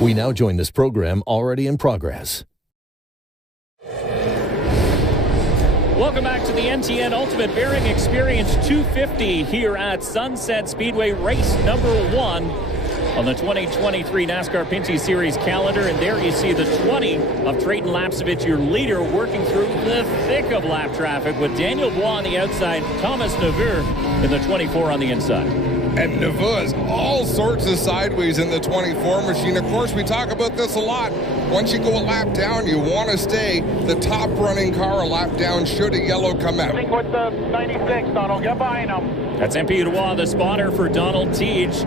We now join this program already in progress. Welcome back to the NTN Ultimate Bearing Experience 250 here at Sunset Speedway, race number 1 on the 2023 NASCAR Pinty Series calendar. And there you see the 20 of Trayton Lapcevich, your leader, working through the thick of lap traffic with Daniel Bois on the outside, Thomas Neveu in the 24 on the inside. And Neveu is all sorts of sideways in the 24 machine. Of course, we talk about this a lot. Once you go a lap down, you want to stay the top running car a lap down should a yellow come out. With the 96, Donald, get behind him. That's MP Dubois, the spotter for Donald Teach,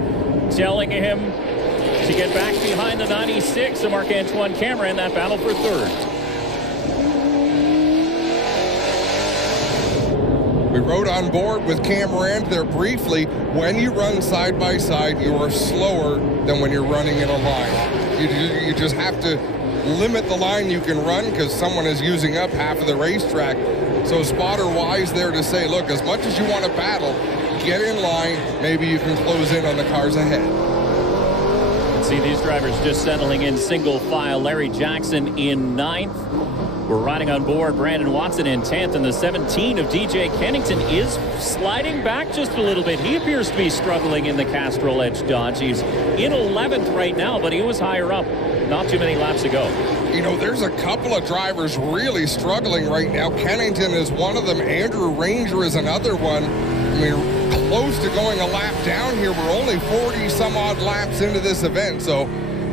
telling him to get back behind the 96 of Marc-Antoine Cameron in that battle for third. We rode on board with Cameron there briefly. When you run side by side, you are slower than when you're running in a line. You just have to limit the line you can run because someone is using up half of the racetrack. So spotter wise there to say, look, as much as you want to battle, get in line. Maybe you can close in on the cars ahead. See these drivers just settling in single file. Larry Jackson in 9th. We're riding on board Brandon Watson in 10th, and the 17 of DJ Kennington is sliding back just a little bit. He appears to be struggling in the Castrol Edge Dodge. He's in 11th right now, but he was higher up not too many laps ago. You know, there's a couple of drivers really struggling right now. Kennington is one of them. Andrew Ranger is another one. I mean, close to going a lap down here. We're only 40 some odd laps into this event, so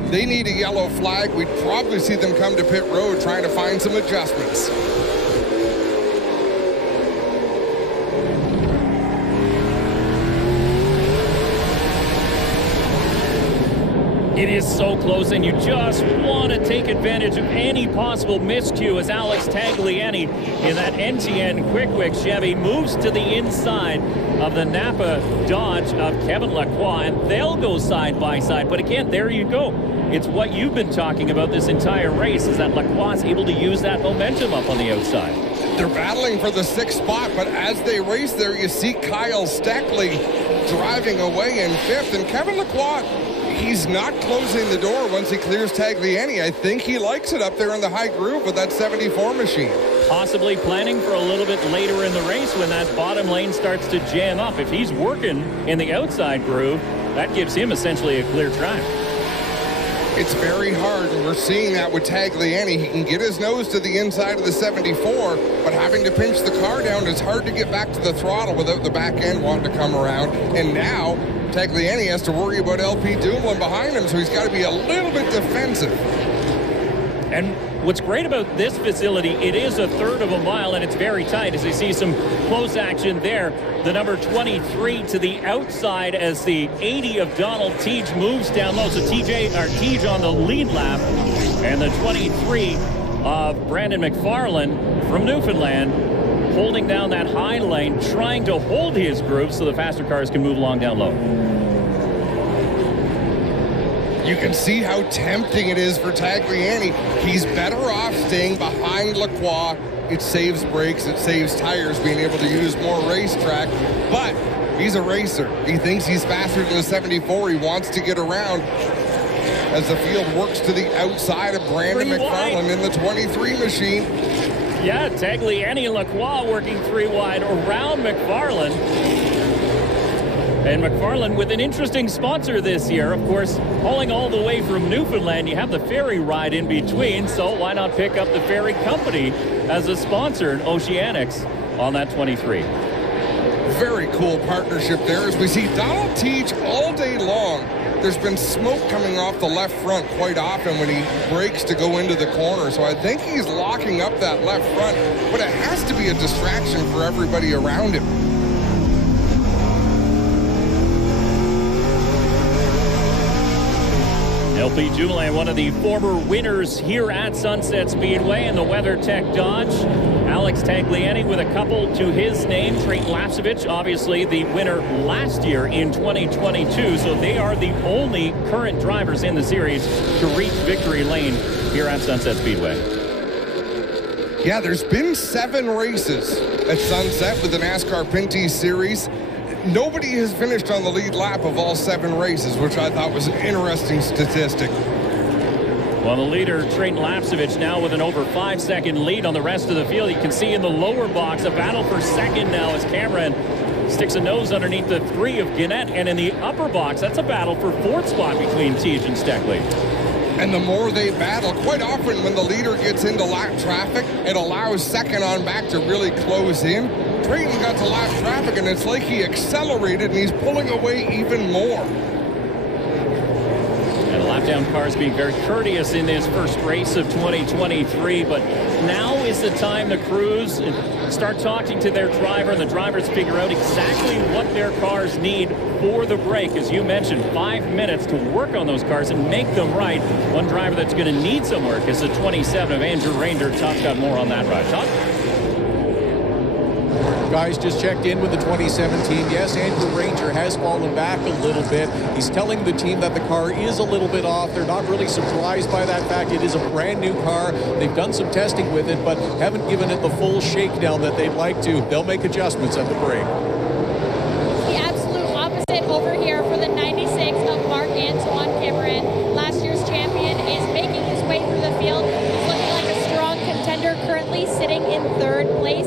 they need a yellow flag. We'd probably see them come to pit road trying to find some adjustments. It is so close, and you just want to take advantage of any possible miscue as Alex Tagliani in that NTN Quick Chevy moves to the inside of the Napa Dodge of Kevin Lacroix, and they'll go side by side. But again, there you go. It's what you've been talking about this entire race, is that Lacroix is able to use that momentum up on the outside. They're battling for the 6th spot, but as they race there, you see Kyle Steckley driving away in 5th, and Kevin Lacroix, he's not closing the door once he clears Tagliani. I think he likes it up there in the high groove with that 74 machine. Possibly planning for a little bit later in the race when that bottom lane starts to jam up. If he's working in the outside groove, that gives him essentially a clear track. It's very hard, and we're seeing that with Tagliani. He can get his nose to the inside of the 74, but having to pinch the car down, it's hard to get back to the throttle without the back end wanting to come around. And now Tagliani has to worry about LP Dumoulin behind him, so he's got to be a little bit defensive. And what's great about this facility, it is a third of a mile, and it's very tight as you see some close action there. The number 23 to the outside as the 80 of Donald Teach moves down low. So Teach on the lead lap, and the 23 of Brandon McFarlane from Newfoundland holding down that high lane, trying to hold his groove so the faster cars can move along down low. You can see how tempting it is for Tagliani. He's better off staying behind Lacroix. It saves brakes, it saves tires, being able to use more racetrack. But he's a racer. He thinks he's faster than the 74. He wants to get around as the field works to the outside of Brandon McFarlane in the 23 machine. Yeah, Tagliani and Lacroix working 3 wide around McFarlane. And McFarlane with an interesting sponsor this year, of course, hauling all the way from Newfoundland. You have the ferry ride in between, so why not pick up the ferry company as a sponsor in Oceanics on that 23. Very cool partnership there as we see Donald Teach all day long. There's been smoke coming off the left front quite often when he brakes to go into the corner, so I think he's locking up that left front, but it has to be a distraction for everybody around him. LP Dumoulin, one of the former winners here at Sunset Speedway in the WeatherTech Dodge. Alex Tagliani with a couple to his name. Trayton Lapcevich, obviously the winner last year in 2022. So they are the only current drivers in the series to reach victory lane here at Sunset Speedway. Yeah, there's been 7 races at Sunset with the NASCAR Pinty Series. Nobody has finished on the lead lap of all 7 races, which I thought was an interesting statistic. Well, the leader, Trayton Lapcevich, now with an over 5-second lead on the rest of the field. You can see in the lower box a battle for second now as Cameron sticks a nose underneath the 3 of Gannett. And in the upper box, that's a battle for 4th spot between Teague and Steckley. And the more they battle, quite often when the leader gets into lap traffic, it allows second on back to really close in. Trayton got to lap traffic, and it's like he accelerated, and he's pulling away even more. And the lap down cars being very courteous in this first race of 2023, but now is the time the crews start talking to their driver, and the drivers figure out exactly what their cars need for the break. As you mentioned, 5 minutes to work on those cars and make them right. One driver that's going to need some work is the 27 of Andrew Ranger. Todd's got more on that ride. Todd? Guys just checked in with the 2017. Yes, Andrew Ranger has fallen back a little bit. He's telling the team that the car is a little bit off. They're not really surprised by that fact. It is a brand new car. They've done some testing with it, but haven't given it the full shakedown that they'd like to. They'll make adjustments at the break. The absolute opposite over here for the 96 of Marc-Antoine Cameron. Last year's champion is making his way through the field. He's looking like a strong contender, currently sitting in 3rd place.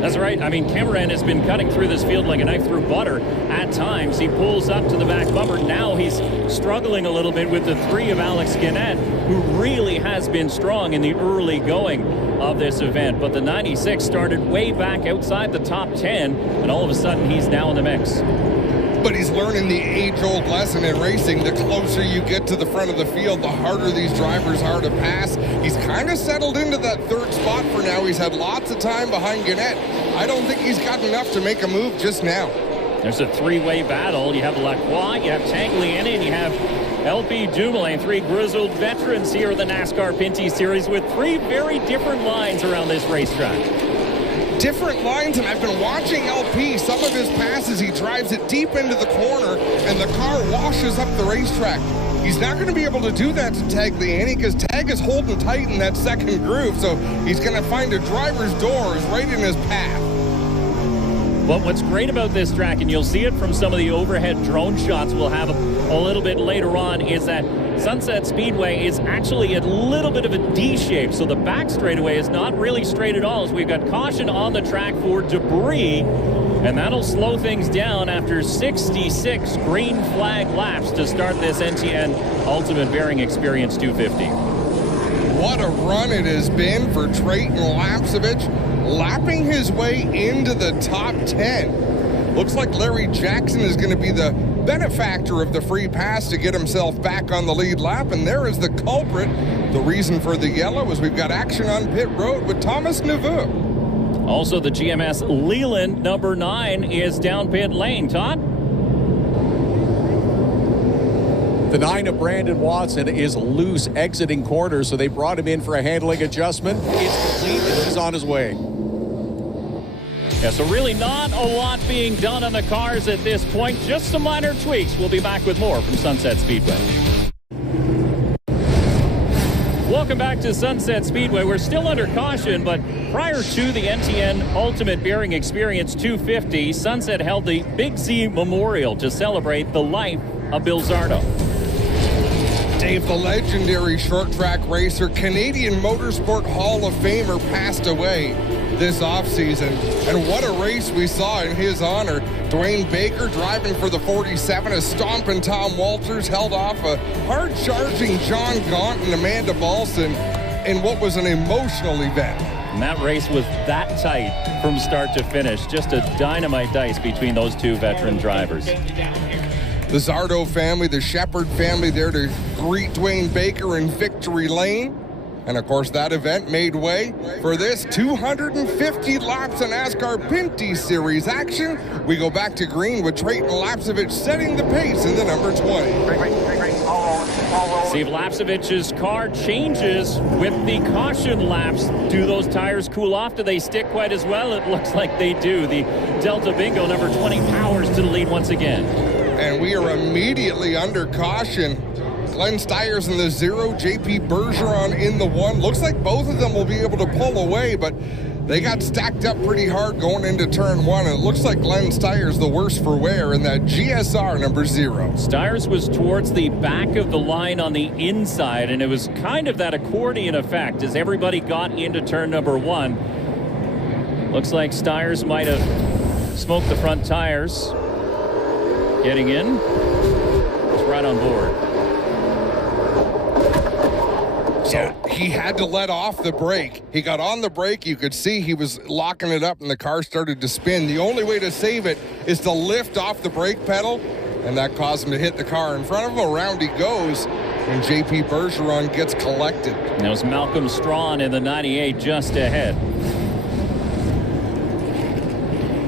That's right. I mean, Cameron has been cutting through this field like a knife through butter at times. He pulls up to the back bumper. Now he's struggling a little bit with the 3 of Alex Gannett, who really has been strong in the early going of this event. But the 96 started way back outside the top 10, and all of a sudden he's now in the mix. But he's learning the age-old lesson in racing. The closer you get to the front of the field, the harder these drivers are to pass. He's kind of settled into that 3rd spot for now. He's had lots of time behind Gannett. I don't think he's got enough to make a move just now. There's a 3-way battle. You have Lacroix, you have Tagliani, and you have LP Dumoulin, 3 grizzled veterans here at the NASCAR Pinty Series with 3 very different lines around this racetrack. Different lines, and I've been watching LP. Some of his passes, he drives it deep into the corner, and the car washes up the racetrack. He's not going to be able to do that to Tagliani because Tag is holding tight in that 2nd groove, so he's going to find a driver's door is right in his path. But what's great about this track, and you'll see it from some of the overhead drone shots we'll have a little bit later on, is that Sunset Speedway is actually a little bit of a D shape, so the back straightaway is not really straight at all, as we've got caution on the track for debris, and that'll slow things down after 66 green flag laps to start this NTN Ultimate Bearing Experience 250. What a run it has been for Trayton Lapcevich, lapping his way into the top 10. Looks like Larry Jackson is going to be the benefactor of the free pass to get himself back on the lead lap, and there is the culprit. The reason for the yellow is we've got action on pit road with Thomas Neveu. Also, the GMS Leland number 9 is down pit lane. Todd? The 9 of Brandon Watson is loose exiting corners, so they brought him in for a handling adjustment. It's complete, and he's on his way. Yeah, so really not a lot being done on the cars at this point, just some minor tweaks. We'll be back with more from Sunset Speedway. Welcome back to Sunset Speedway. We're still under caution, but prior to the NTN Ultimate Bearing Experience 250, Sunset held the Big Z Memorial to celebrate the life of Bill Zardo. Dave, the legendary short track racer, Canadian Motorsport Hall of Famer, passed away this offseason. And what a race we saw in his honor. Dwayne Baker driving for the 47, a stomping Tom Walters held off a hard-charging John Gaunt and Amanda Balson in what was an emotional event. And that race was that tight from start to finish. Just a dynamite dice between those 2 veteran drivers. The Zardo family, the Shepherd family there to greet Dwayne Baker in victory lane. And of course, that event made way for this 250 laps of NASCAR Pinty Series action. We go back to green with Trayton Lapcevich setting the pace in the number 20. See if Lapcevich's car changes with the caution laps. Do those tires cool off? Do they stick quite as well? It looks like they do. The Delta Bingo number 20 powers to the lead once again. And we are immediately under caution. Glenn Stiers in the 0, JP Bergeron in the 1. Looks like both of them will be able to pull away, but They got stacked up pretty hard going into turn 1, and it looks like Glenn Steyer's the worst for wear in that GSR number 0. Steyer's was towards the back of the line on the inside, and it was kind of that accordion effect as everybody got into turn number 1. Looks like Steyer's might have smoked the front tires. Getting in. It's right on board. So he had to let off the brake. He got on the brake. You could see he was locking it up and the car started to spin. The only way to save it is to lift off the brake pedal, and that caused him to hit the car in front of him. Around he goes, and JP Bergeron gets collected. That was Malcolm Strawn in the 98 just ahead.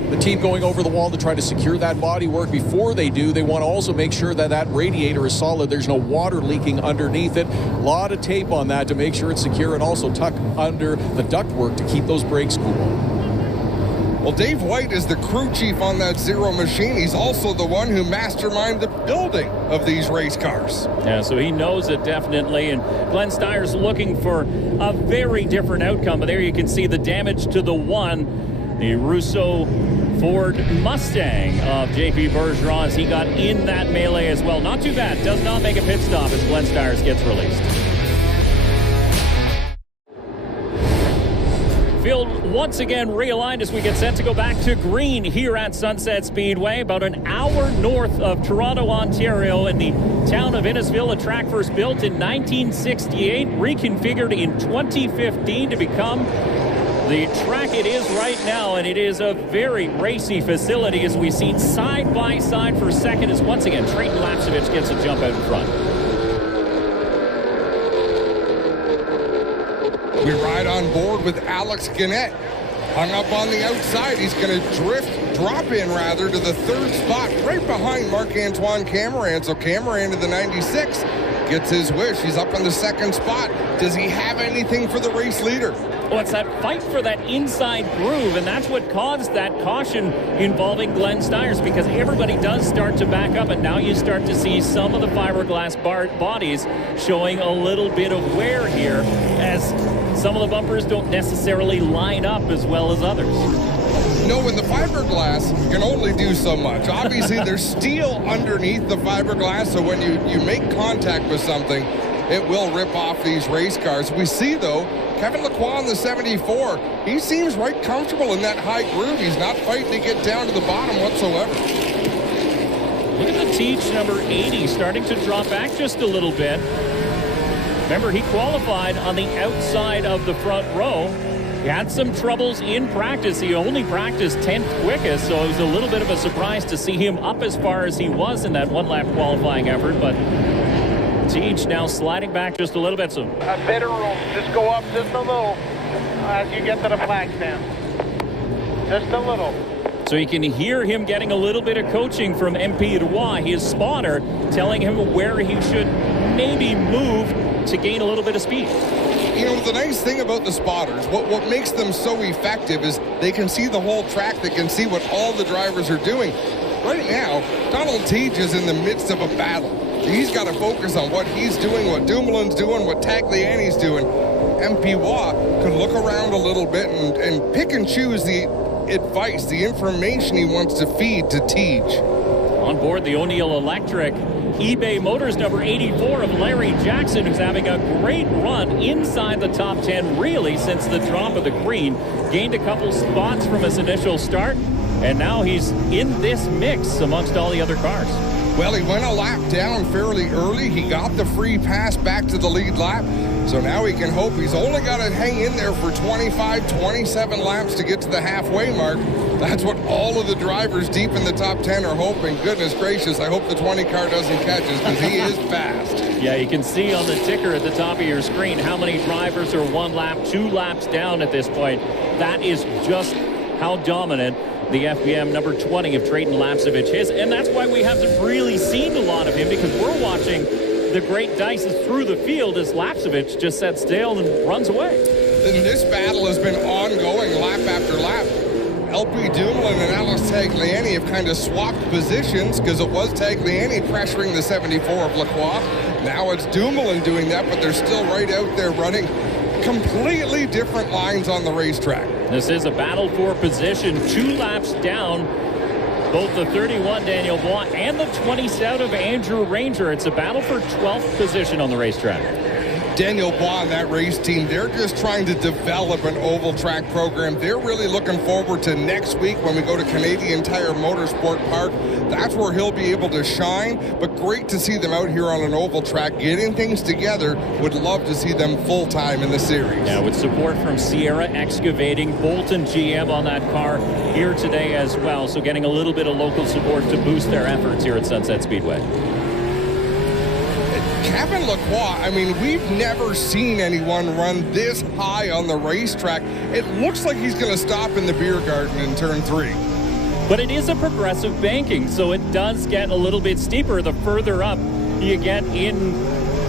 The team going over the wall to try to secure that bodywork. Before they do, they want to also make sure that that radiator is solid. There's no water leaking underneath it. A lot of tape on that to make sure it's secure, and also tuck under the ductwork to keep those brakes cool. Well, Dave White is the crew chief on that 0 machine. He's also the one who masterminded the building of these race cars. Yeah, so he knows it definitely, and Glenn Steyer's looking for a very different outcome. But there you can see the damage to the one, the Russo Ford Mustang of JP Bergeron, as he got in that melee as well. Not too bad. Does not make a pit stop as Glenn Steyer's gets released. Field once again realigned as we get set to go back to green here at Sunset Speedway, about an hour north of Toronto, Ontario, in the town of Innisfil. A track first built in 1968, reconfigured in 2015 to become the track it is right now, and it is a very racy facility as we see side by side for second as once again Trayton Lapsevich gets a jump out in front. We ride on board with Alex Gannett. Hung up on the outside. He's going to drop in to the 3rd spot right behind Marc-Antoine Cameron. So Cameron to the 96 gets his wish. He's up in the 2nd spot. Does he have anything for the race leader? Well, it's that fight for that inside groove, and that's what caused that caution involving Glenn Steyer's, because everybody does start to back up, and now you start to see some of the fiberglass bodies showing a little bit of wear here, as some of the bumpers don't necessarily line up as well as others. No, in the fiberglass, you can only do so much. Obviously, there's steel underneath the fiberglass, so when you make contact with something, it will rip off these race cars. We see, though, Kevin Lacroix in the 74, he seems right comfortable in that high groove. He's not fighting to get down to the bottom whatsoever. Look at the Teach, number 80, starting to drop back just a little bit. Remember, he qualified on the outside of the front row. He had some troubles in practice. He only practiced 10th quickest, so it was a little bit of a surprise to see him up as far as he was in that one-lap qualifying effort. But Teach now sliding back just a little bit. So a bit of room. Just go up just a little as you get to the flag stand. Just a little. So you can hear him getting a little bit of coaching from MP Roy, his spotter, telling him where he should maybe move to gain a little bit of speed. You know, the nice thing about the spotters, what makes them so effective is they can see the whole track. They can see what all the drivers are doing. Right now, Donald Teach is in the midst of a battle. He's got to focus on what he's doing, what Dumoulin's doing, what Tagliani's doing. MP Roy could look around a little bit and pick and choose the advice, the information he wants to feed to Teach. On board the O'Neill Electric eBay Motors number 84 of Larry Jackson, who's having a great run inside the top 10 really since the drop of the green. Gained a couple spots from his initial start, and now he's in this mix amongst all the other cars. Well, he went a lap down fairly early. He got the free pass back to the lead lap. So now he can hope. He's only got to hang in there for 25, 27 laps to get to the halfway mark. That's what all of the drivers deep in the top 10 are hoping. Goodness gracious, I hope the 20 car doesn't catch us, because he is fast. Yeah, you can see on the ticker at the top of your screen how many drivers are 1 lap, 2 laps down at this point. That is just how dominant the FBM number 20 of Trayton Lapsevich is. And that's why we haven't really seen a lot of him, because we're watching the great dices through the field as Lapsevich just sets still and runs away. And this battle has been ongoing lap after lap. LP Dumoulin and Alex Tagliani have kind of swapped positions, because it was Tagliani pressuring the 74 of Lacroix. Now it's Dumoulin doing that, but they're still right out there running completely different lines on the racetrack. This is a battle for position, 2 laps down. Both the 31 Daniel Blanc and the 27 of Andrew Ranger. It's a battle for 12th position on the racetrack. Daniel Blanc and that race team, they're just trying to develop an oval track program. They're really looking forward to next week when we go to Canadian Tire Motorsport Park. That's where he'll be able to shine, but great to see them out here on an oval track getting things together. Would love to see them full-time in the series. Yeah, with support from Sierra Excavating, Bolton GM on that car here today as well, so getting a little bit of local support to boost their efforts here at Sunset Speedway. Kevin Lacroix, I mean, we've never seen anyone run this high on the racetrack. It looks like he's going to stop in the beer garden in turn 3. But it is a progressive banking, so it does get a little bit steeper the further up you get in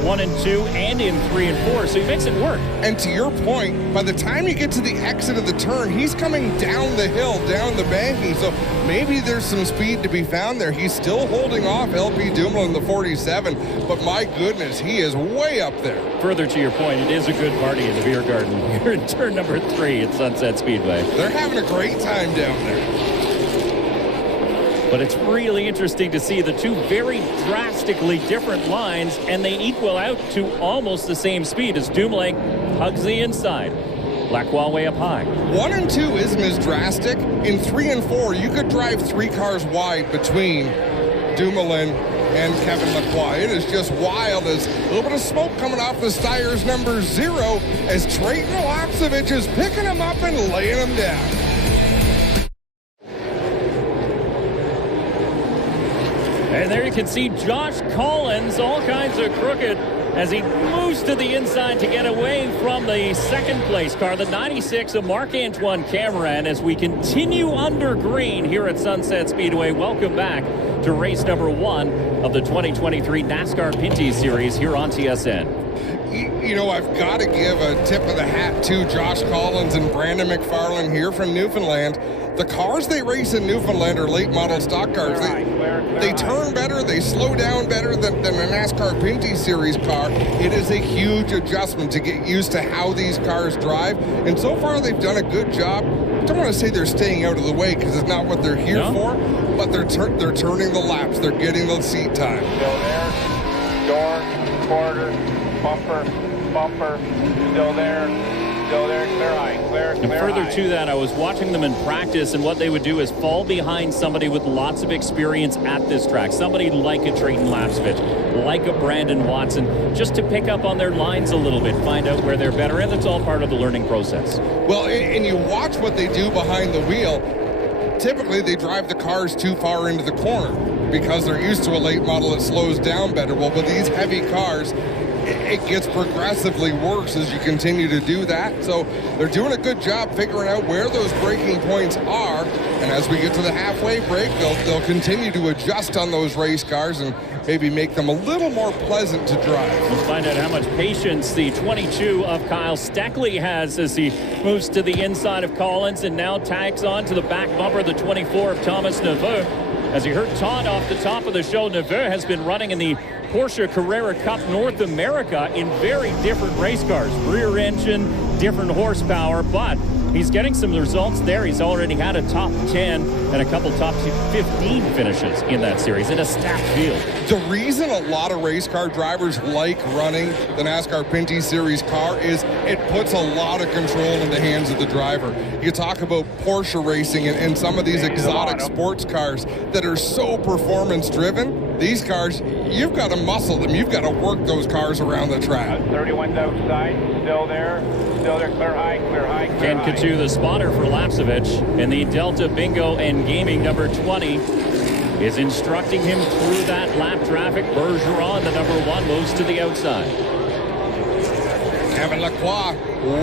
1 and 2 and in 3 and 4, so he makes it work. And to your point, by the time you get to the exit of the turn, he's coming down the hill, down the banking, so maybe there's some speed to be found there. He's still holding off LP Dumoulin, the 47, but my goodness, he is way up there. Further to your point, it is a good party in the beer garden here in turn number 3 at Sunset Speedway. They're having a great time down there. But it's really interesting to see the two very drastically different lines, and they equal out to almost the same speed as Dumoulin hugs the inside. Lacroix way up high. 1 and 2 isn't as drastic. In 3 and 4, you could drive 3 cars wide between Dumoulin and Kevin Lacroix. It is just wild as a little bit of smoke coming off the Steyer's number 0 as Trayton Lapsevich is picking him up and laying him down. And there you can see Josh Collins, all kinds of crooked, as he moves to the inside to get away from the second place car, the 96 of Marc-Antoine Cameron, as we continue under green here at Sunset Speedway. Welcome back to race number 1 of the 2023 NASCAR Pinty Series here on TSN. You know, I've got to give a tip of the hat to Josh Collins and Brandon McFarlane here from Newfoundland. The cars they race in Newfoundland are late model stock cars. They turn better, they slow down better than a NASCAR Pinty Series car. It is a huge adjustment to get used to how these cars drive. And so far they've done a good job. I don't want to say they're staying out of the way because it's not what they're here for, but they're turning the laps. They're getting the seat time. Still there, door, quarter, bumper, still there, clear high, clear and further high. To that, I was watching them in practice, and what they would do is fall behind somebody with lots of experience at this track, somebody like a Trayton Lapsevich, like a Brandon Watson, just to pick up on their lines a little bit, find out where they're better, and it's all part of the learning process. Well, and you watch what they do behind the wheel. Typically, they drive the cars too far into the corner because they're used to a late model that slows down better. Well, with these heavy cars, it gets progressively worse as you continue to do that. So they're doing a good job figuring out where those braking points are. And as we get to the halfway break, they'll continue to adjust on those race cars and maybe make them a little more pleasant to drive. We'll find out how much patience the 22 of Kyle Steckley has as he moves to the inside of Collins and now tags on to the back bumper, the 24 of Thomas Neveu. As you heard Todd off the top of the show, Neveu has been running in the Porsche Carrera Cup North America in very different race cars, rear engine, different horsepower, but he's getting some results there. He's already had a top 10 and a couple top 15 finishes in that series in a stacked field. The reason a lot of race car drivers like running the NASCAR Pinty Series car is it puts a lot of control in the hands of the driver. You talk about Porsche racing and some of these exotic sports cars that are so performance driven. These cars, you've got to muscle them. You've got to work those cars around the track. 31's outside, still there, clear high, Ken Coutu, the spotter for Lapsevich, and the Delta Bingo and Gaming number 20 is instructing him through that lap traffic. Bergeron, the number 1, moves to the outside. Kevin Lacroix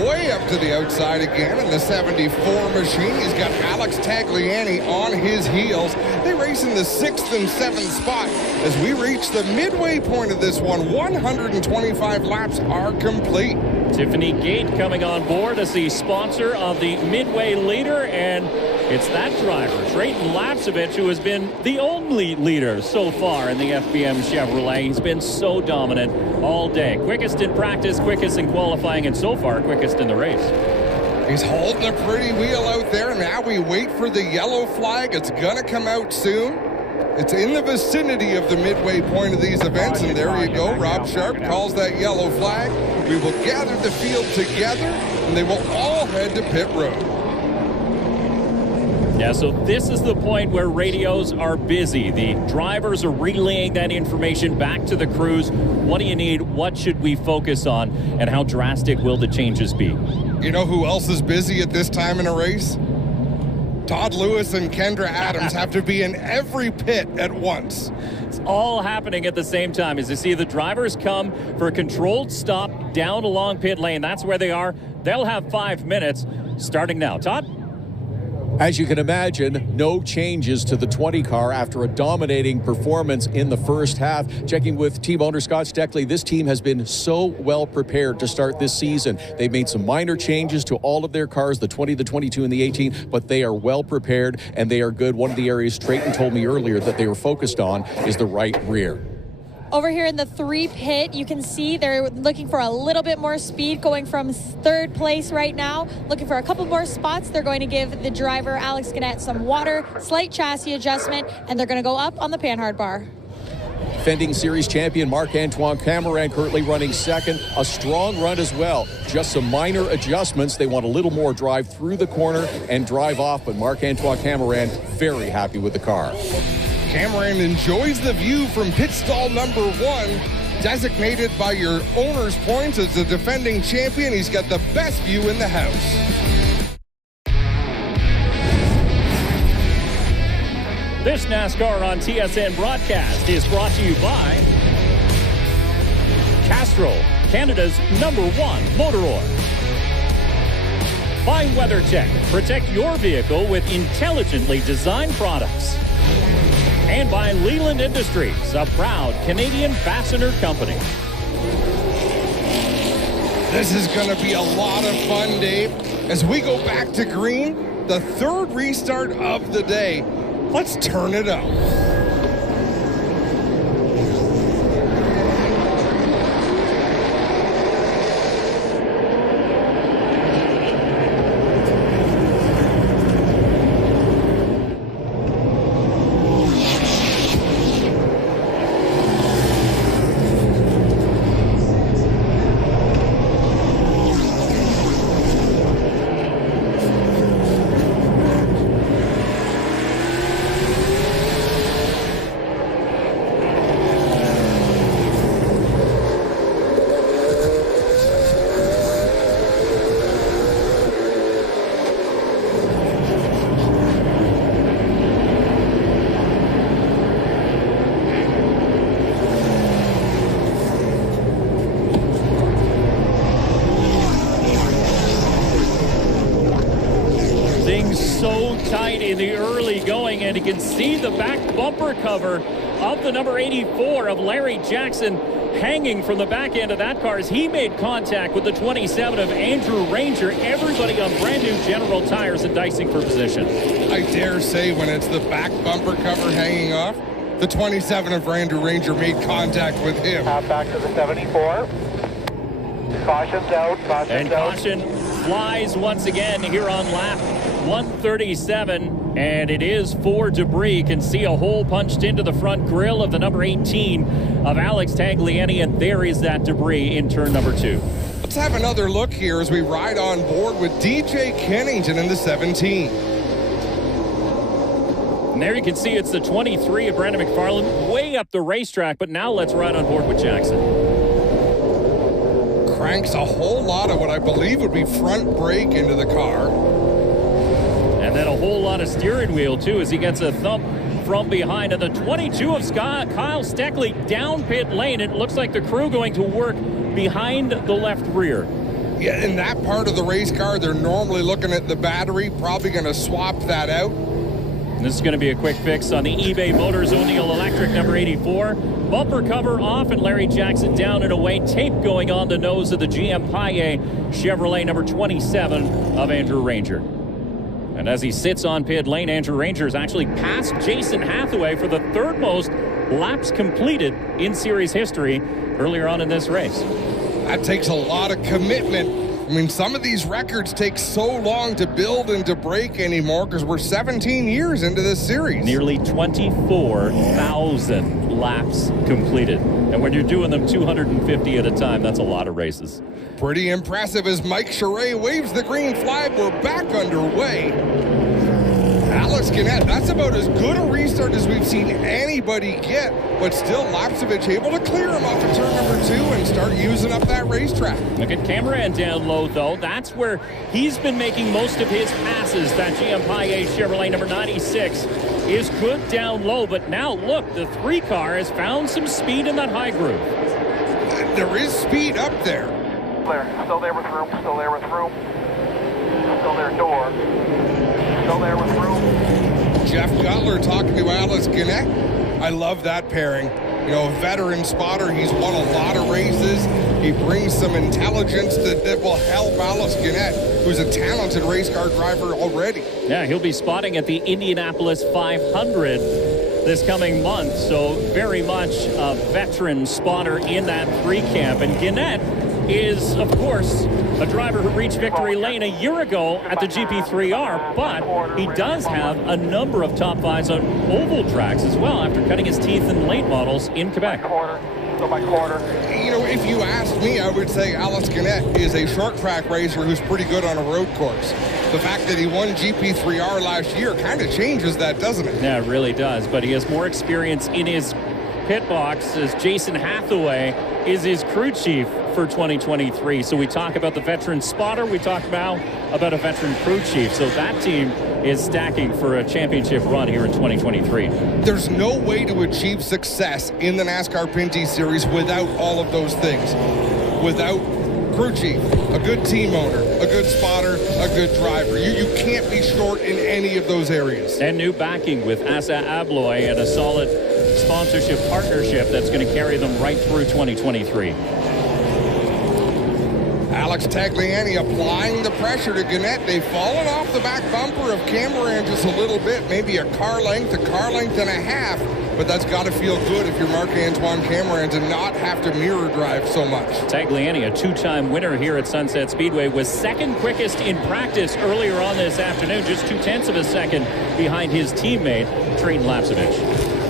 way up to the outside again in the 74 machine. He's got Alex Tagliani on his heels. They race in the 6th and 7th spot as we reach the midway point of this one. 125 laps are complete. Tiffany Gate coming on board as the sponsor of the Midway leader, and it's that driver, Trayton Lapsevich, who has been the only leader so far in the FBM Chevrolet. He's been so dominant all day. Quickest in practice, quickest in qualifying, and so far quickest in the race. He's holding a pretty wheel out there. Now we wait for the yellow flag. It's going to come out soon. It's in the vicinity of the midway point of these events, and there you go. Rob Sharp calls that yellow flag. We will gather the field together, and they will all head to pit road. Yeah, so this is the point where radios are busy. The drivers are relaying that information back to the crews. What do you need? What should we focus on? And how drastic will the changes be? You know who else is busy at this time in a race? Todd Lewis and Kendra Adams have to be in every pit at once. It's all happening at the same time as you see the drivers come for a controlled stop down along pit lane. That's where they are. They'll have 5 minutes starting now. Todd? As you can imagine, no changes to the 20 car after a dominating performance in the first half. Checking with team owner Scott Steckley, this team has been so well prepared to start this season. They've made some minor changes to all of their cars, the 20, the 22, and the 18, but they are well prepared and they are good. One of the areas Trayton told me earlier that they were focused on is the right rear. Over here in the 3 pit, you can see they're looking for a little bit more speed, going from 3rd place right now, looking for a couple more spots. They're going to give the driver, Alex Gannett, some water, slight chassis adjustment, and they're going to go up on the Panhard bar. Defending series champion Marc-Antoine Cameron currently running 2nd. A strong run as well. Just some minor adjustments. They want a little more drive through the corner and drive off, but Marc-Antoine Cameron very happy with the car. Cameron enjoys the view from pit stall number 1, designated by your owner's points as the defending champion. He's got the best view in the house. This NASCAR on TSN broadcast is brought to you by Castrol, Canada's #1 motor oil. By WeatherTech, protect your vehicle with intelligently designed products. And by Leland Industries, a proud Canadian fastener company. This is going to be a lot of fun, Dave. As we go back to green, the 3rd restart of the day. Let's turn it up. So tight in the early going, and you can see the back bumper cover of the number 84 of Larry Jackson hanging from the back end of that car as he made contact with the 27 of Andrew Ranger. Everybody on brand new General tires and dicing for position. I dare say when it's the back bumper cover hanging off, the 27 of Andrew Ranger made contact with him. Back to the 74. Caution's out. And caution flies once again here on lap 137, and it is for debris. You can see a hole punched into the front grille of the number 18 of Alex Tagliani, and there is that debris in turn number 2. Let's have another look here as we ride on board with DJ Kennington in the 17. And there you can see it's the 23 of Brandon McFarland way up the racetrack, but now let's ride on board with Jackson. Cranks a whole lot of what I believe would be front brake into the car. And then a whole lot of steering wheel, too, as he gets a thump from behind. And the 22 of Scott, Kyle Steckley down pit lane. It looks like the crew going to work behind the left rear. Yeah, in that part of the race car, they're normally looking at the battery, probably going to swap that out. And this is going to be a quick fix on the eBay Motors O'Neill Electric number 84. Bumper cover off and Larry Jackson down and away. Tape going on the nose of the GM Paille Chevrolet number 27 of Andrew Ranger. And as he sits on pit lane, Andrew Ranger is actually passed Jason Hathaway for the 3rd most laps completed in series history earlier on in this race. That takes a lot of commitment I mean, some of these records take so long to build and to break anymore because we're 17 years into this series. Nearly 24,000 laps completed. And when you're doing them 250 at a time, that's a lot of races. Pretty impressive as Mike Charret waves the green flag. We're back underway. Alex Guinnett, that's about as good a restart as we've seen anybody get, but still Lapsevich able to clear him off of turn number 2 and start using up that racetrack. Look at Cameron down low, though. That's where he's been making most of his passes. That GM Paillet Chevrolet number 96 is good down low, but now look, the 3 car has found some speed in that high groove. There is speed up there. Clear. Still there with room. Still there with room. Still there door. Still there with room. Jeff Gutler talking to Alex Guinnett. I love that pairing. You know, a veteran spotter. He's won a lot of races. He brings some intelligence that will help Alex Guinnett, who's a talented race car driver already. Yeah, he'll be spotting at the Indianapolis 500 this coming month. So very much a veteran spotter in that 3 camp. And Guinnett is, of course, a driver who reached victory lane a year ago at the GP3R, but he does have a number of top 5s on oval tracks as well after cutting his teeth in late models in Quebec. Quarter. Go by quarter. You know, if you asked me, I would say Alex Guinnett is a short track racer who's pretty good on a road course. The fact that he won GP3R last year kind of changes that, doesn't it? Yeah, it really does, but he has more experience in his pit box as Jason Hathaway is his crew chief for 2023. So we talk about the veteran spotter, we talk now about a veteran crew chief. So that team is stacking for a championship run here in 2023. There's no way to achieve success in the NASCAR Pinty Series without all of those things. Without crew chief, a good team owner, a good spotter, a good driver. You can't be short in any of those areas. And new backing with Assa Abloy and a solid sponsorship partnership that's going to carry them right through 2023. Alex Tagliani applying the pressure to Guinnett. They've fallen off the back bumper of Cameron just a little bit, maybe a car length and a half, but that's got to feel good if you're Marc-Antoine Cameron to not have to mirror drive so much. Tagliani, a 2-time winner here at Sunset Speedway, was second quickest in practice earlier on this afternoon, just 0.2 of a second behind his teammate, Trayton Lapsevich.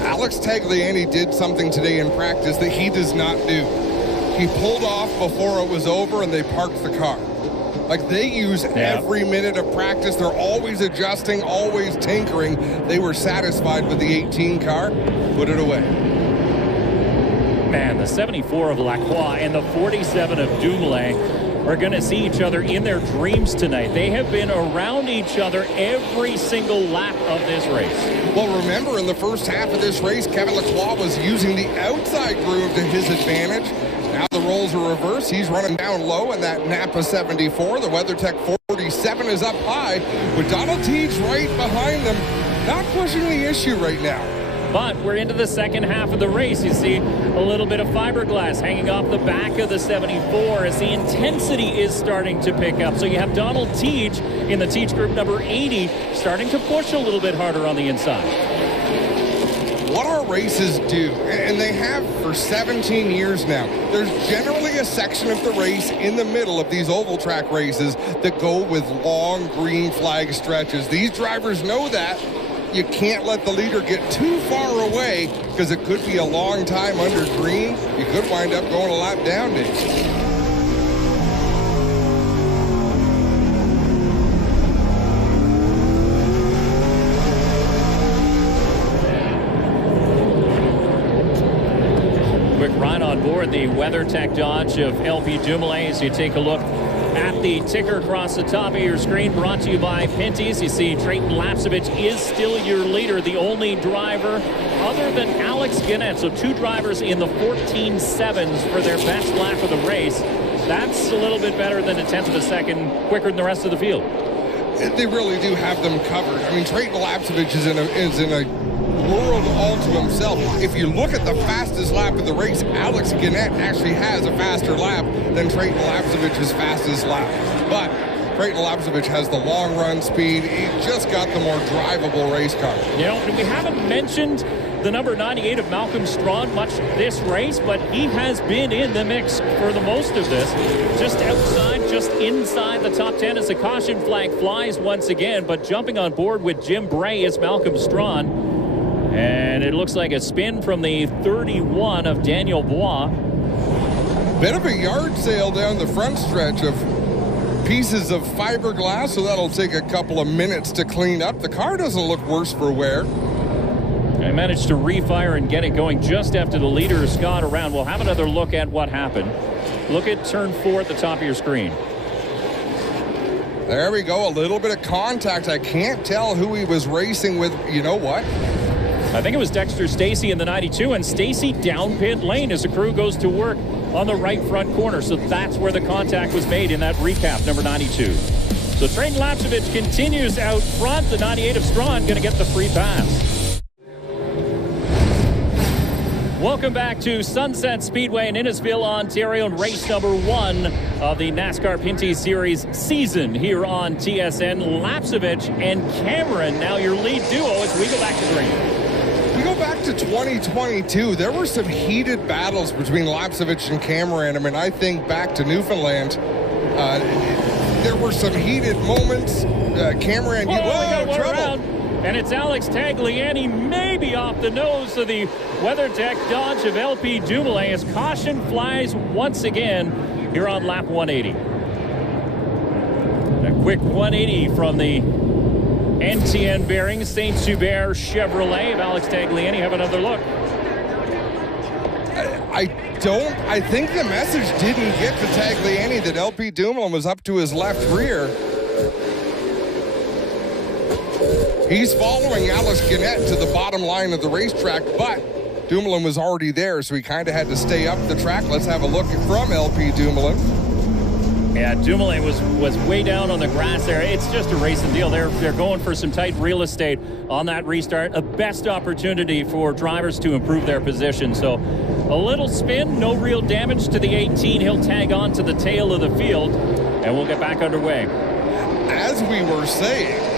Alex Tagliani did something today in practice that he does not do. He pulled off before it was over and they parked the car. Like, they use every minute of practice. They're always adjusting, always tinkering. They were satisfied with the 18 car, put it away. Man, the 74 of Lacroix and the 47 of Dumoulin are going to see each other in their dreams tonight. They have been around each other every single lap of this race. Well, remember, in the first half of this race, Kevin Lacroix was using the outside groove to his advantage. Now the roles are reversed. He's running down low in that Napa 74. The WeatherTech 47 is up high with Donald Teague right behind them. Not pushing the issue right now. But we're into the second half of the race. You see a little bit of fiberglass hanging off the back of the 74 as the intensity is starting to pick up. So you have Donald Teague in the Teague group number 80 starting to push a little bit harder on the inside. What our races do, and they have for 17 years now, there's generally a section of the race in the middle of these oval track races that go with long green flag stretches. These drivers know that. You can't let the leader get too far away because it could be a long time under green. You could wind up going a lap down, Dave. Aboard the WeatherTech Dodge of LP Dumoulin as you take a look at the ticker across the top of your screen, brought to you by Pinty's. You see Trayton Lapsevich is still your leader, the only driver other than Alex Guinnett. So 2 drivers in the 14.7s for their best lap of the race. That's a little bit better than 1/10 of a second quicker than the rest of the field. They really do have them covered. I mean, Trayton Lapsevich is in a world all to himself. If you look at the fastest lap of the race, Alex Guinnett actually has a faster lap than Trayton Lapsevich's fastest lap. But Trayton Lapsevich has the long run speed. He just got the more drivable race car. You know, we haven't mentioned the number 98 of Malcolm Strawn much this race, but he has been in the mix for the most of this. Just outside, just inside the top 10 as the caution flag flies once again, but jumping on board with Jim Bray is Malcolm Strawn. And it looks like a spin from the 31 of Daniel Bois. Bit of a yard sale down the front stretch of pieces of fiberglass, so that'll take a couple of minutes to clean up. The car doesn't look worse for wear. I managed to refire and get it going just after the leader got around. We'll have another look at what happened. Look at turn 4 at the top of your screen. There we go, a little bit of contact. I can't tell who he was racing with. You know what? I think it was Dexter Stacey in the 92, and Stacey down pit lane as the crew goes to work on the right front corner. So that's where the contact was made in that recap, number 92. So Trayton Lapcevich continues out front. The 98 of Strawn going to get the free pass. Welcome back to Sunset Speedway in Innisfil, Ontario, and race number 1 of the NASCAR Pinty Series season here on TSN. Lapcevich and Cameron, now your lead duo as we go back to green. We go back to 2022. There were some heated battles between Lapcevich and Cameron. I mean, I think back to Newfoundland. There were some heated moments. Cameron, trouble. Around, and it's Alex Tagliani maybe off the nose of the WeatherTech Dodge of LP Dumoulin as caution flies once again here on lap 180. A quick 180 from the NTN bearing St. Hubert Chevrolet of Alex Tagliani. Have another look. I think the message didn't get to Tagliani that LP Dumoulin was up to his left rear. He's following Alice Gannett to the bottom line of the racetrack, but Dumoulin was already there, so he kind of had to stay up the track. Let's have a look from LP Dumoulin. Yeah, Dumoulin was way down on the grass there. It's just a racing deal. They're going for some tight real estate on that restart. A best opportunity for drivers to improve their position. So a little spin, no real damage to the 18. He'll tag on to the tail of the field, and we'll get back underway. As we were saying,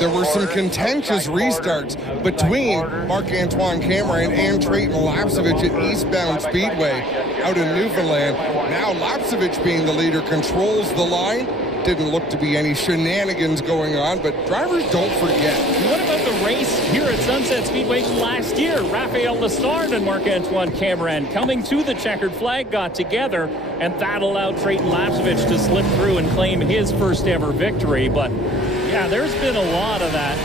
there were some contentious restarts between Marc-Antoine Cameron and Trayton Lapcevich at Eastbound Speedway out in Newfoundland. Now Lapcevich, being the leader, controls the line. Didn't look to be any shenanigans going on, but drivers don't forget. What about the race here at Sunset Speedway last year? Raphael Lessard and Marc-Antoine Cameron coming to the checkered flag got together, and that allowed Trayton Lapcevich to slip through and claim his first ever victory. But yeah, there's been a lot of that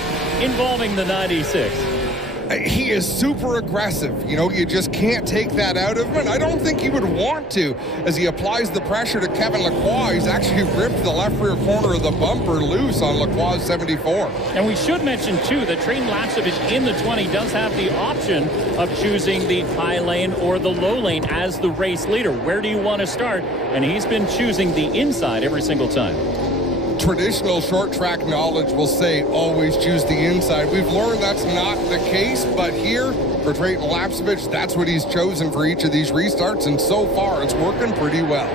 involving the 96. He is super aggressive. You know, you just can't take that out of him, and I don't think he would want to. As he applies the pressure to Kevin Lacroix, he's actually ripped the left rear corner of the bumper loose on Lacroix's 74. And we should mention, too, that Trayton Lapcevich in the 20 does have the option of choosing the high lane or the low lane as the race leader. Where do you want to start? And he's been choosing the inside every single time. Traditional short track knowledge will say always choose the inside. We've learned that's not the case, but here for Trayton Lapcevich, that's what he's chosen for each of these restarts, and so far it's working pretty well.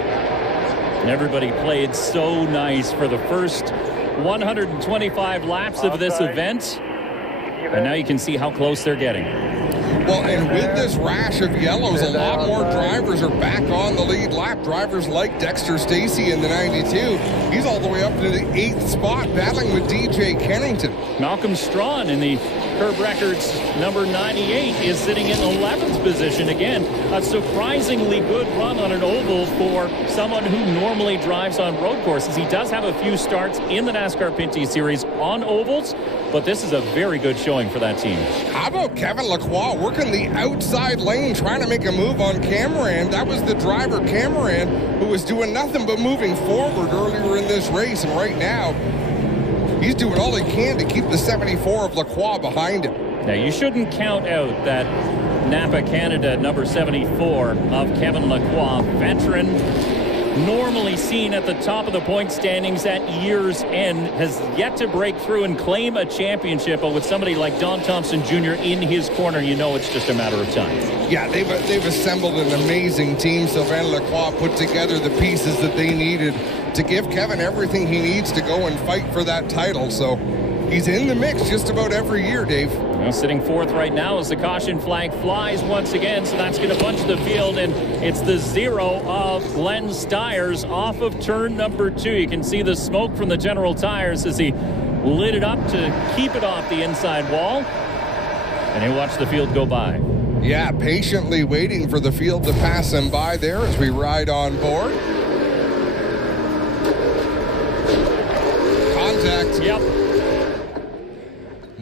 And everybody played so nice for the first 125 laps of this event, and now you can see how close they're getting. Well, and with this rash of yellows, a lot more drivers are back on the lead lap. Drivers like Dexter Stacey in the 92. He's all the way up to the 8th spot, battling with DJ Kennington. Malcolm Strawn in the Curb Records number 98 is sitting in 11th position. Again, a surprisingly good run on an oval for someone who normally drives on road courses. He does have a few starts in the NASCAR Pinty Series on ovals, but this is a very good showing for that team. How about Kevin Lacroix working the outside lane, trying to make a move on Cameron? That was the driver, Cameron, who was doing nothing but moving forward earlier in this race, and right now he's doing all he can to keep the 74 of Lacroix behind him. Now, you shouldn't count out that Napa Canada number 74 of Kevin Lacroix, veteran, normally seen at the top of the point standings at year's end, has yet to break through and claim a championship. But with somebody like Don Thompson Jr. in his corner, you know it's just a matter of time. Yeah, they've assembled an amazing team. Sylvain Lacroix put together the pieces that they needed to give Kevin everything he needs to go and fight for that title. So he's in the mix just about every year, Dave. Well, sitting fourth right now as the caution flag flies once again, so that's going to bunch the field, and it's the 0 of Glenn Stiers off of turn number 2. You can see the smoke from the General Tires as he lit it up to keep it off the inside wall, and he'll watch the field go by. Yeah, patiently waiting for the field to pass him by there as we ride on board. Contact. Yep.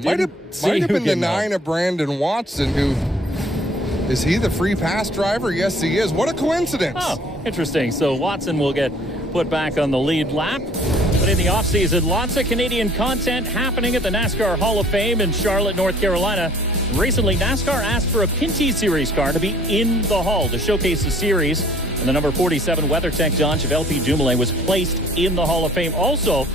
Might have been the 9 of Brandon Watson, who is he the free pass driver? Yes, he is. What a coincidence. Oh, interesting. So Watson will get put back on the lead lap. But in the offseason, lots of Canadian content happening at the NASCAR Hall of Fame in Charlotte, North Carolina. Recently, NASCAR asked for a Pinty Series car to be in the hall to showcase the series. And the number 47 WeatherTech Dodge of LP Dumoulin was placed in the Hall of Fame. Also,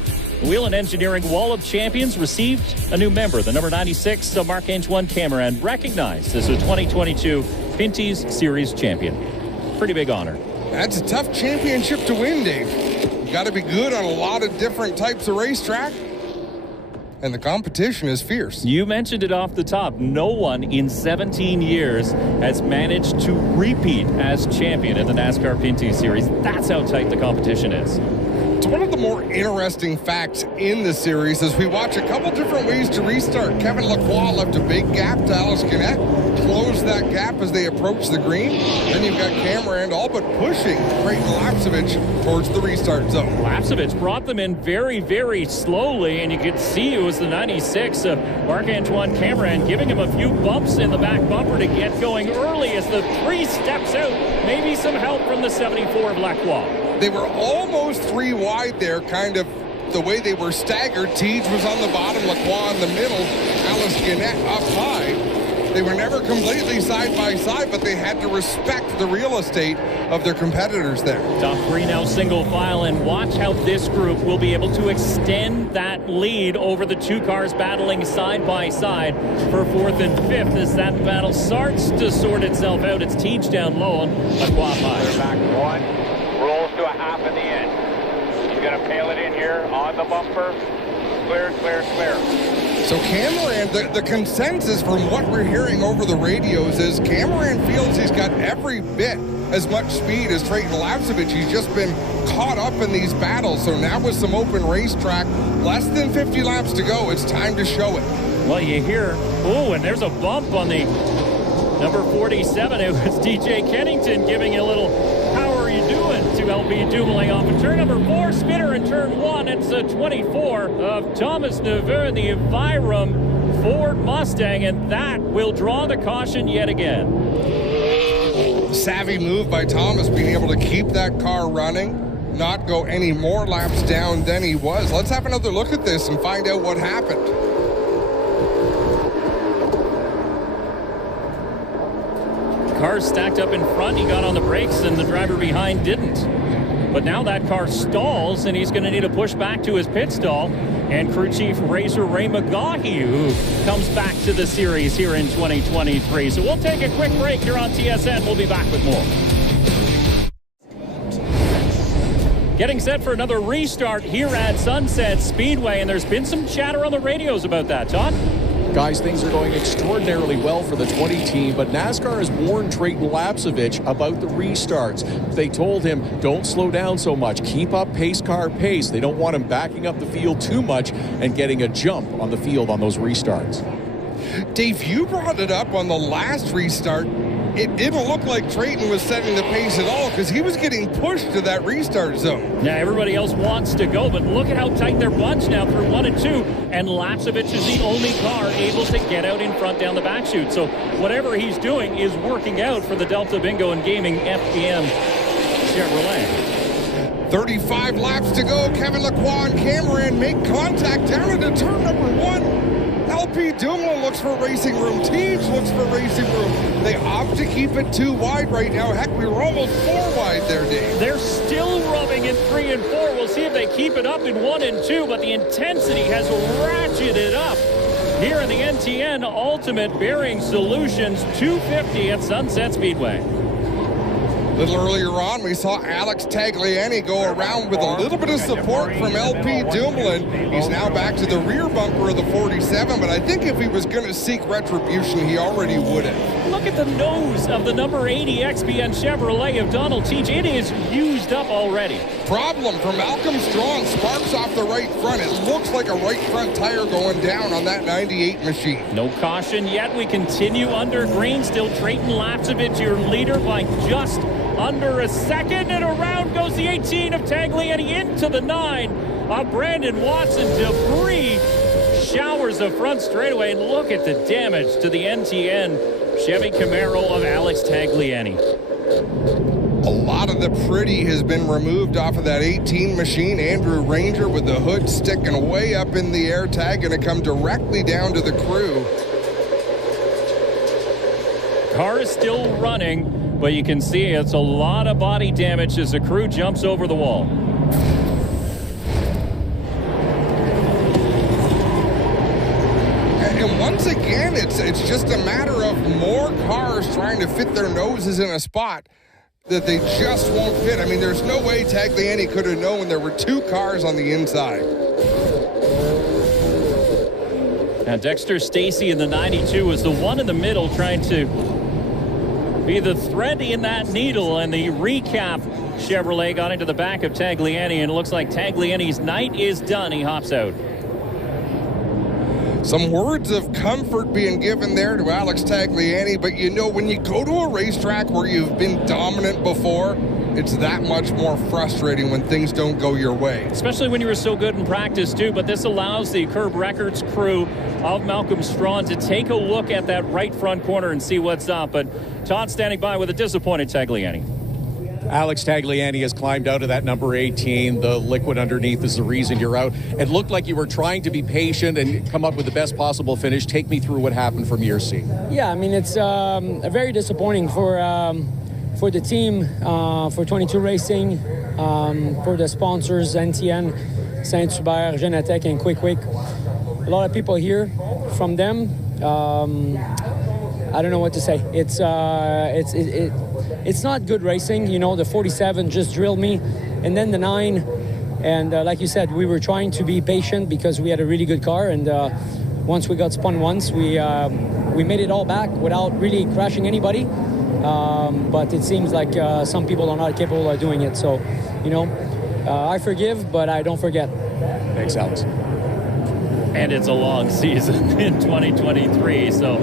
the Wheel and Engineering Wall of Champions received a new member. The number 96 Mark Inch 1 Cameron recognized as the 2022 Pinty's Series champion. Pretty big honor. That's a tough championship to win, Dave. You got to be good on a lot of different types of racetrack. And the competition is fierce. You mentioned it off the top. No one in 17 years has managed to repeat as champion in the NASCAR Pinty Series. That's how tight the competition is. It's one of the more interesting facts in the series as we watch a couple different ways to restart. Kevin Lacroix left a big gap to Alice Gunnett, closed that gap as they approach the green. Then you've got Cameron all but pushing Creighton Lapcevich towards the restart zone. Lapcevich brought them in very, very slowly, and you could see it was the 96 of Marc-Antoine Cameron giving him a few bumps in the back bumper to get going early as the 3 steps out. Maybe some help from the 74 of Lacroix. They were almost 3 wide there, kind of the way they were staggered. Teague was on the bottom, Lacroix in the middle, Alice Gunnett up high. They were never completely side by side, but they had to respect the real estate of their competitors there. Top 3 now single file, and watch how this group will be able to extend that lead over the 2 cars battling side by side for 4th and 5th as that battle starts to sort itself out. It's Teague down low and Lacroix high. They're back 1. Rolls to a half in the end. He's going to pail it in here on the bumper. Clear, clear, clear. So Cameron, the consensus from what we're hearing over the radios is Cameron feels he's got every bit as much speed as Creighton Lapcevich. He's just been caught up in these battles. So now with some open racetrack, less than 50 laps to go, it's time to show it. Well, you hear, oh, and there's a bump on the number 47. It was DJ Kennington giving you a little "how are you doing" to LP Dumoulin off of turn number 4. Spinner in turn 1. It's a 24 of Thomas Neveu in the Envirom Ford Mustang, and that will draw the caution yet again. Savvy move by Thomas, being able to keep that car running, not go any more laps down than he was. Let's have another look at this and find out what happened. Cars stacked up in front. He got on the brakes, and the driver behind didn't. But now that car stalls, and he's going to need to push back to his pit stall. And crew chief racer Ray McGaughy, who comes back to the series here in 2023. So we'll take a quick break here on TSN. We'll be back with more. Getting set for another restart here at Sunset Speedway, and there's been some chatter on the radios about that, Todd. Guys, things are going extraordinarily well for the 20 team, but NASCAR has warned Creighton Lapcevich about the restarts. They told him, don't slow down so much. Keep up pace car pace. They don't want him backing up the field too much and getting a jump on the field on those restarts. Dave, you brought it up on the last restart. It didn't look like Creighton was setting the pace at all because he was getting pushed to that restart zone. Now everybody else wants to go, but look at how tight they're bunched now through 1 and 2, and Lapcevich is the only car able to get out in front down the back chute. So whatever he's doing is working out for the Delta Bingo and Gaming FPM Chevrolet. 35 laps to go. Kevin Lacroix and Cameron make contact down into turn number 1. LP Dumoulin looks for racing room. Teague looks for racing room. They opt to keep it 2 wide right now. Heck, we were almost 4 wide there, Dave. They're still rubbing in 3 and 4. We'll see if they keep it up in 1 and 2, but the intensity has ratcheted up here in the NTN Ultimate Bearing Solutions 250 at Sunset Speedway. A little earlier on, we saw Alex Tagliani go around with a little bit of support from LP Dumoulin. He's now back to the rear bumper of the 47, but I think if he was going to seek retribution, he already would have. Look at the nose of the number 80 XPN Chevrolet of Donald Teach. It is used up already. Problem for Malcolm Strong, sparks off the right front. It looks like a right front tire going down on that 98 machine. No caution yet. We continue under green. Still Trayton Lapsevich, your leader, by just under a second, and around goes the 18 of Tagliani into the 9 of Brandon Watson. Debris showers the front straightaway, and look at the damage to the NTN Chevy Camaro of Alex Tagliani. A lot of the pretty has been removed off of that 18 machine. Andrew Ranger with the hood sticking way up in the air. Tag going to come directly down to the crew. Car is still running, but you can see it's a lot of body damage as the crew jumps over the wall. And once again, it's just a matter of more cars trying to fit their noses in a spot that they just won't fit. I mean, there's no way Tagliani could have known there were 2 cars on the inside. Now Dexter Stacy in the 92 is the one in the middle trying to be the thread in that needle, and the recap Chevrolet got into the back of Tagliani, and it looks like Tagliani's night is done. He hops out. Some words of comfort being given there to Alex Tagliani, but you know, when you go to a racetrack where you've been dominant before, it's that much more frustrating when things don't go your way. Especially when you were so good in practice, too. But this allows the Curb Records crew of Malcolm Strachan to take a look at that right front corner and see what's up. But Todd standing by with a disappointed Tagliani. Alex Tagliani has climbed out of that number 18. The liquid underneath is the reason you're out. It looked like you were trying to be patient and come up with the best possible finish. Take me through what happened from your seat. Yeah, I mean, it's very disappointing for the team, for 22 Racing, for the sponsors, NTN, Saint-Hubert, Genetec, and Quick. A lot of people here from them. I don't know what to say. It's not good racing. You know, the 47 just drilled me, and then the 9. And like you said, we were trying to be patient because we had a really good car. And once we got spun once, we made it all back without really crashing anybody. But it seems like some people are not capable of doing it. So, you know, I forgive, but I don't forget. Thanks, Alex. And it's a long season in 2023, so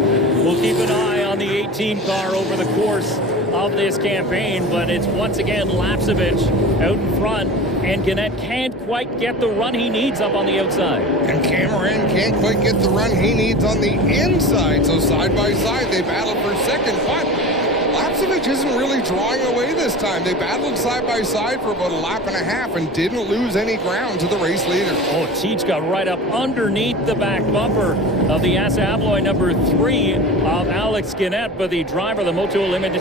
we'll keep an eye on the 18 car over the course of this campaign. But it's once again Lapsevich out in front, and Gannett can't quite get the run he needs up on the outside. And Cameron can't quite get the run he needs on the inside. So side by side, they battle for second. But Lapsevich isn't really drawing away this time. They battled side by side for about a lap and a half and didn't lose any ground to the race leader. Oh, Teach got right up underneath the back bumper of the Assa Abloy number 3 of Alex Gannett, but the driver, the Moto Limited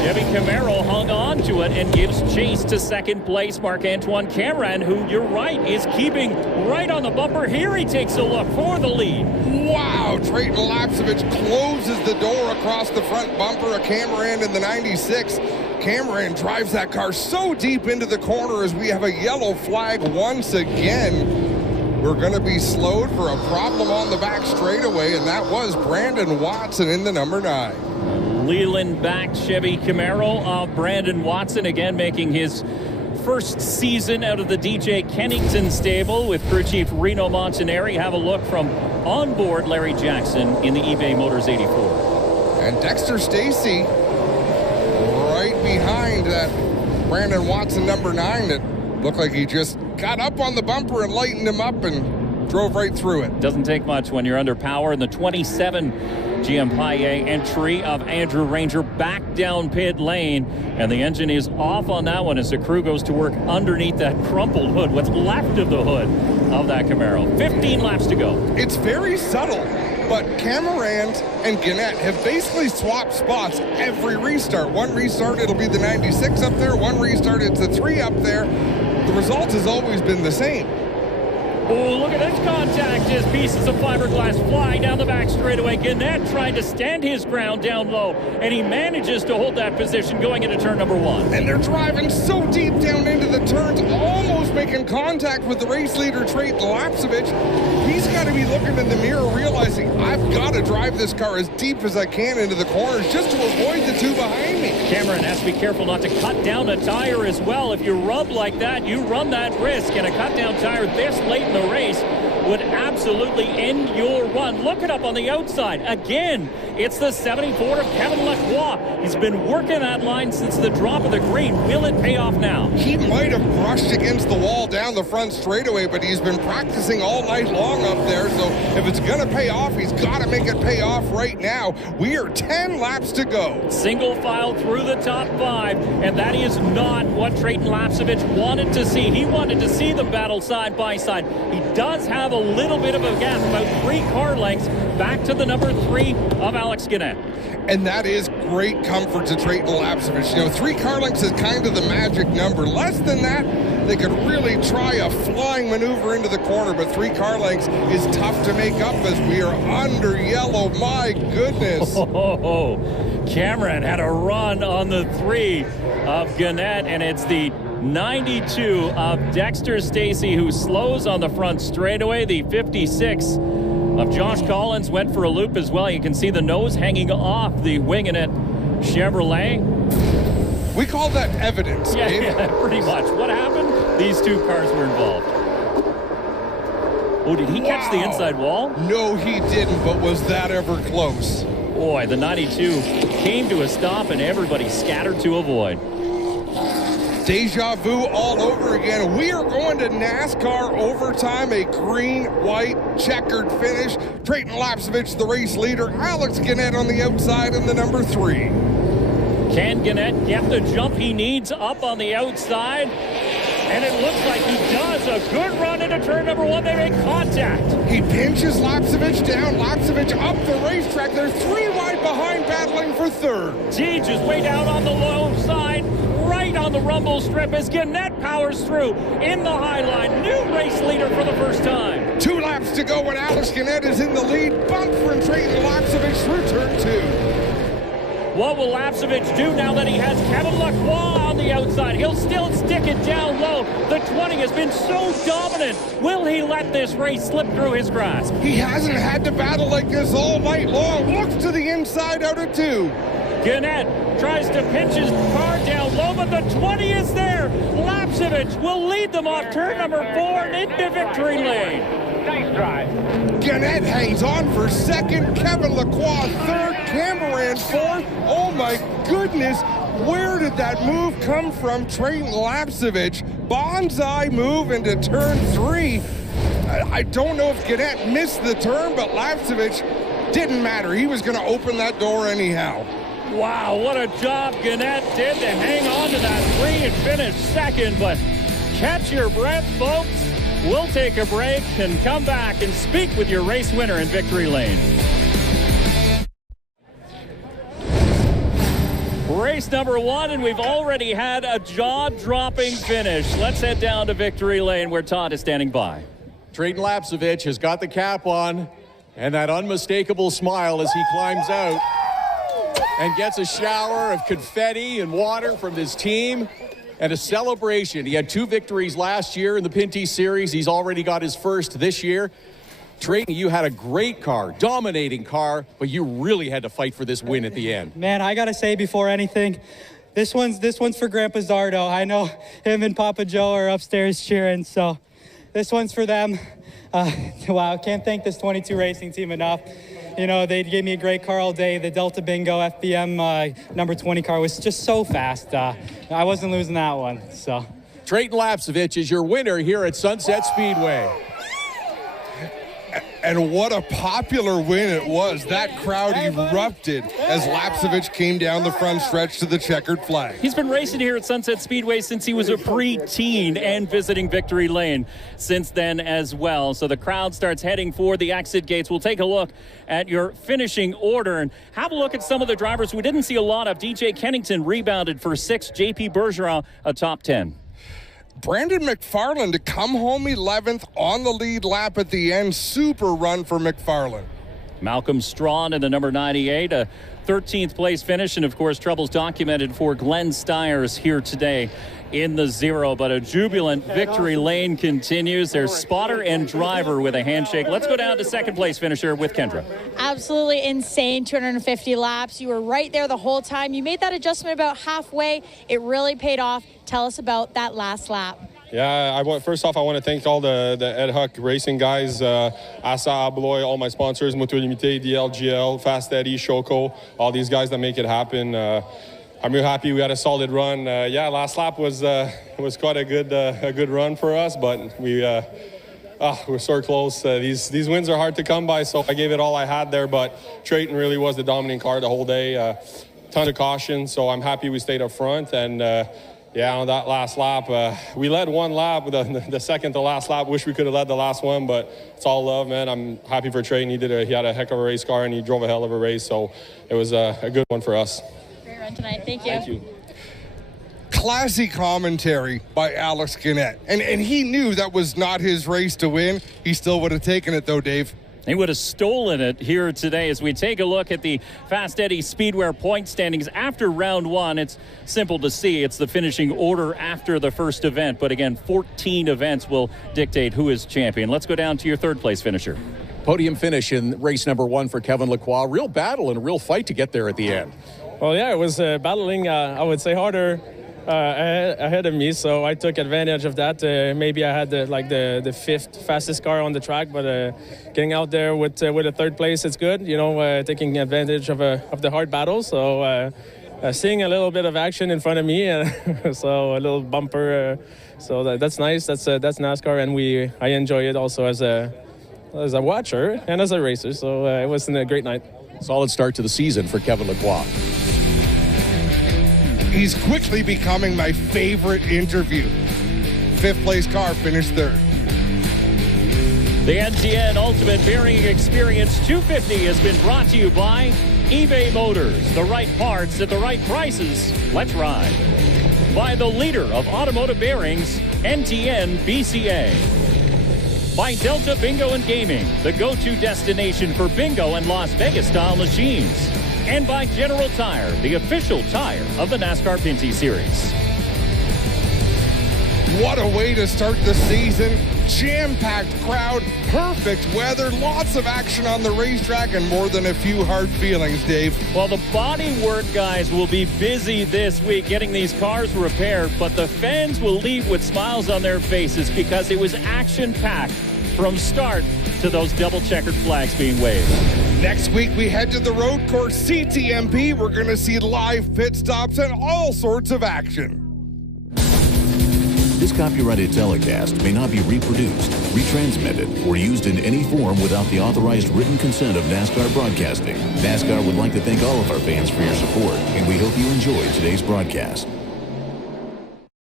Chevy Camaro, hung on to it and gives chase to second place. Marc-Antoine Cameron, who, you're right, is keeping right on the bumper. Here he takes a look for the lead. Wow, Trayton Lapsevich closes the door across the front bumper of Cameron in the 96. Cameron drives that car so deep into the corner as we have a yellow flag once again. We're going to be slowed for a problem on the back straightaway, and that was Brandon Watson in the number 9. Leland-backed Chevy Camaro of Brandon Watson, again making his first season out of the DJ Kennington stable with crew chief Reno Montanari. Have a look from onboard Larry Jackson in the eBay Motors 84. And Dexter Stacy right behind that Brandon Watson number 9 that looked like he just got up on the bumper and lightened him up and drove right through it. Doesn't take much when you're under power. In the 27 GM Paillet entry of Andrew Ranger back down pit lane, and the engine is off on that one as the crew goes to work underneath that crumpled hood, what's left of the hood of that Camaro. 15 laps to go. It's very subtle, but Cameron and Gannett have basically swapped spots every restart. One restart, it'll be the 96 up there. One restart, it's the 3 up there. The result has always been the same. Oh, look at this contact as pieces of fiberglass fly down the back straightaway. Gannett trying to stand his ground down low, and he manages to hold that position going into turn number 1. And they're driving so deep down into the turns, almost making contact with the race leader, Trayton Lapcevich. He's got to be looking in the mirror, realizing I've got to drive this car as deep as I can into the corners just to avoid the two behind me. Cameron has to be careful not to cut down a tire as well. If you rub like that, you run that risk, and a cut down tire this late in the race would absolutely end your run. Look it up on the outside. Again, it's the 74 of Kevin Lacroix. He's been working that line since the drop of the green. Will it pay off now? He might have brushed against the wall down the front straightaway, but he's been practicing all night long up there, so if it's going to pay off, he's got to make it pay off right now. We are 10 laps to go. Single file through the top 5, and that is not what Trayton Lapcevich wanted to see. He wanted to see them battle side by side. He does have a little bit of a gap, about 3 car lengths, back to the number 3 of Alex Gannett. And that is great comfort to Trayton Lapcevich. You know, 3 car lengths is kind of the magic number. Less than that, they could really try a flying maneuver into the corner, but 3 car lengths is tough to make up as we are under yellow. My goodness. Cameron had a run on the 3 of Gannett, and it's the 92 of Dexter Stacy who slows on the front straightaway. The 56 of Josh Collins went for a loop as well. You can see the nose hanging off the Wing-It Chevrolet. We call that evidence. Yeah, pretty much. What happened? These 2 cars were involved. Oh, did he catch the inside wall? No, he didn't, but was that ever close? Boy, the 92 came to a stop and everybody scattered to avoid. Deja vu all over again. We are going to NASCAR overtime, a green, white, checkered finish. Trayton Lapcevich, the race leader. Alex Gannett on the outside in the number 3. Can Gannett get the jump he needs up on the outside? And it looks like he does. A good run into turn number 1. They make contact. He pinches Lapcevich down. Lapcevich up the racetrack. They're 3 wide behind, battling for 3rd. Deej is way down on the low side, right on the rumble strip as Gannett powers through in the high line. New race leader for the first time. 2 laps to go when Alex Gannett is in the lead. Bump from Trayton Lapcevich through turn 2. What will Lapcevich do now that he has Kevin Lacroix on the outside? He'll still stick it down low. The 20 has been so dominant. Will he let this race slip through his grasp? He hasn't had to battle like this all night long. Looks to the inside out of 2. Gannett tries to pinch his car down low, but the 20 is there. Lapcevich will lead them off turn number 4 and into victory lane. Nice drive. Gannett hangs on for 2nd. Kevin Lacroix 3rd. Cameron 4th. Oh my goodness. Where did that move come from? Trayton Lapcevich. Bonsai move into turn 3. I don't know if Gannett missed the turn, but Lapcevich didn't matter. He was going to open that door anyhow. Wow, what a job Gannett did to hang on to that 3 and finish 2nd, but catch your breath, folks. We'll take a break and come back and speak with your race winner in victory lane. Race number 1, and we've already had a jaw-dropping finish. Let's head down to victory lane where Todd is standing by. Trayton Lapcevich has got the cap on and that unmistakable smile as he climbs out and gets a shower of confetti and water from his team and a celebration. He had 2 victories last year in the Pinty Series. He's already got his 1st this year. Trayton, you had a great car, dominating car, but you really had to fight for this win at the end. Man, I got to say before anything, this one's for Grandpa Zardo. I know him and Papa Joe are upstairs cheering, so this one's for them. Wow, can't thank this 22 Racing team enough. You know, they gave me a great car all day. The Delta Bingo FBM number 20 car was just so fast. I wasn't losing that one, so. Trayton Lapcevich is your winner here at Sunset Speedway. And what a popular win it was. That crowd erupted as Lapcevich came down the front stretch to the checkered flag. He's been racing here at Sunset Speedway since he was a preteen and visiting victory lane since then as well. So the crowd starts heading for the exit gates. We'll take a look at your finishing order and have a look at some of the drivers we didn't see a lot of. DJ Kennington rebounded for 6th. JP Bergeron, a top 10. Brandon McFarland to come home 11th on the lead lap at the end. Super run for McFarland. Malcolm Strawn in the number 98, a 13th place finish, and of course troubles documented for Glenn Stiers here today in the 0, but a jubilant victory lane continues. There's spotter and driver with a handshake. Let's go down to second place finisher with Kendra. Absolutely insane 250 laps. You were right there the whole time. You made that adjustment about halfway. It really paid off. Tell us about that last lap. Yeah, first off, I want to thank all the Ed Huck racing guys, Asa Abloy, all my sponsors, Moto Limité, DLGL, Fast Eddie, Shoko, all these guys that make it happen. I'm real happy we had a solid run. Last lap was quite a good run for us, but we're so close. These wins are hard to come by, so I gave it all I had there, but Trayton really was the dominant car the whole day. Ton of caution, so I'm happy we stayed up front. And on that last lap, we led one lap. The second to last lap, wish we could have led the last one, but it's all love, man. I'm happy for Trayton. He had a heck of a race car, and he drove a hell of a race, so it was a good one for us. Great run tonight. Thank you. Thank you. Classy commentary by Alex Gannett. And he knew that was not his race to win. He still would have taken it, though, Dave. He would have stolen it here today as we take a look at the Fast Eddie Speedway point standings after round one. It's simple to see. It's the finishing order after the first event. But again, 14 events will dictate who is champion. Let's go down to your third place finisher. Podium finish in race number 1 for Kevin Lacroix. Real battle and a real fight to get there at the end. Well, yeah, it was battling, I would say, harder ahead of me, so I took advantage of that. Maybe I had the fifth fastest car on the track, but getting out there with a third place, it's good. Taking advantage of the hard battle. So seeing a little bit of action in front of me, so a little bumper. So that's nice. That's NASCAR, and I enjoy it also as a watcher and as a racer. So it was a great night. Solid start to the season for Kevin Lacroix. He's quickly becoming my favorite interview. Fifth place car finished third. The NTN Ultimate Bearing Experience 250 has been brought to you by eBay Motors. The right parts at the right prices. Let's ride. By the leader of automotive bearings, NTN BCA. By Delta Bingo and Gaming, the go-to destination for bingo and Las Vegas-style machines. And by General Tire, the official tire of the NASCAR Pinty Series. What a way to start the season. Jam-packed crowd, perfect weather, lots of action on the racetrack, and more than a few hard feelings, Dave. Well, the bodywork guys will be busy this week getting these cars repaired, but the fans will leave with smiles on their faces because it was action-packed from start to those double checkered flags being waved. Next week, we head to the road course CTMP. We're going to see live pit stops and all sorts of action. This copyrighted telecast may not be reproduced, retransmitted, or used in any form without the authorized written consent of NASCAR Broadcasting. NASCAR would like to thank all of our fans for your support, and we hope you enjoyed today's broadcast.